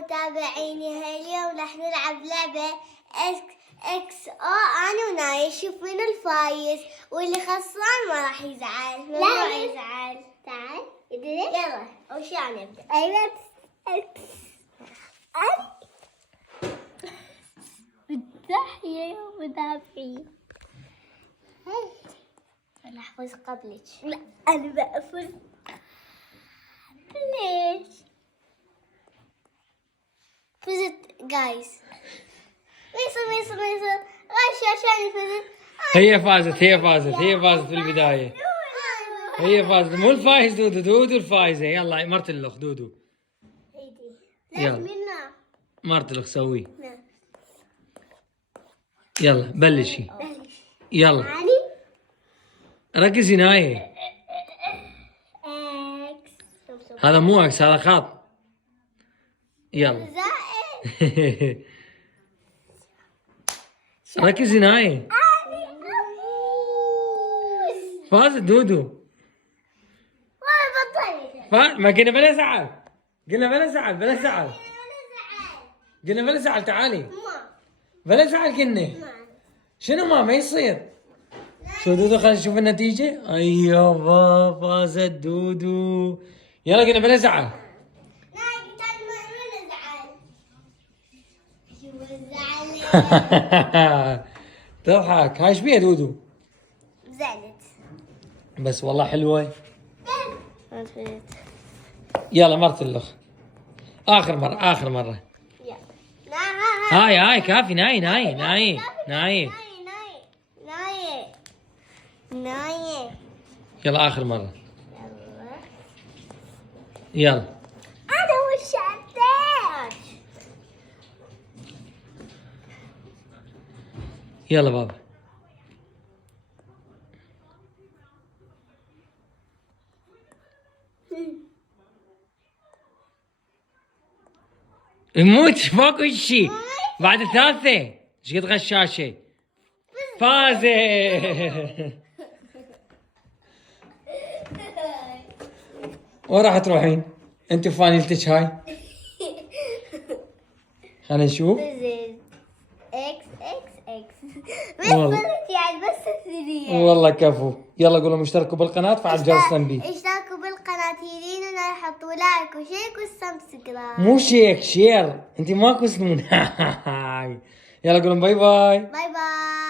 متابعيني، هاليوم راح نلعب لعبة اكس او. انا ونايا شوف منو الفايز، واللي خسران ما راح يزعل. ممنوع يزعل. تعال يلا. وش يعني ابدا؟ ايوه اكس. بالتحية يا متابعين. انا احفظ قبلك. لا انا بقفز. ليش؟ فزت جايز. ما يصير غش عشان فزت. هي فازت في البداية. هي فازت، مو الفايز دودو الفايزة. يلا مرت الاخ دودو. يلا منا مرت الاخ سوي. يلا بلشي. يلا ركزي ناية. اكس. هذا مو اكس، هذا خط. يلا زائد. ركزي ناية. فازت دودو. ما قلنا بلا زعل. قلنا بلا زعل. تعالي بلا زعل. قلنا شنو ما يصير. شو دودو، خلينا نشوف النتيجة. ايوه فازت دودو. يلا قلنا بلا زعل. تضحك. هاي ايش بيها دودو؟ زعلت بس والله حلوة. يلا مرت الاخ. اخر مرة. هاي كافي. ناي. يلا اخر مرة. يلا انا وش عندك؟ يلا بابا. يموت ماكو شيء بعد الثالثة. ايش قد غشاشة. فازت. وين راح تروحين؟ انت وفانيلتك هاي. خلينا نشوف. اكس والله. بس الثرية. والله كفو. يلا قولوا اشتركوا بالقناة فعل جرس التنبيه. اشتركوا بالقناة يليننا، حطوا لايك وشيك وسبسكرايب. مو شير. انت ماكو سنون. يلا قولوا باي باي. باي باي.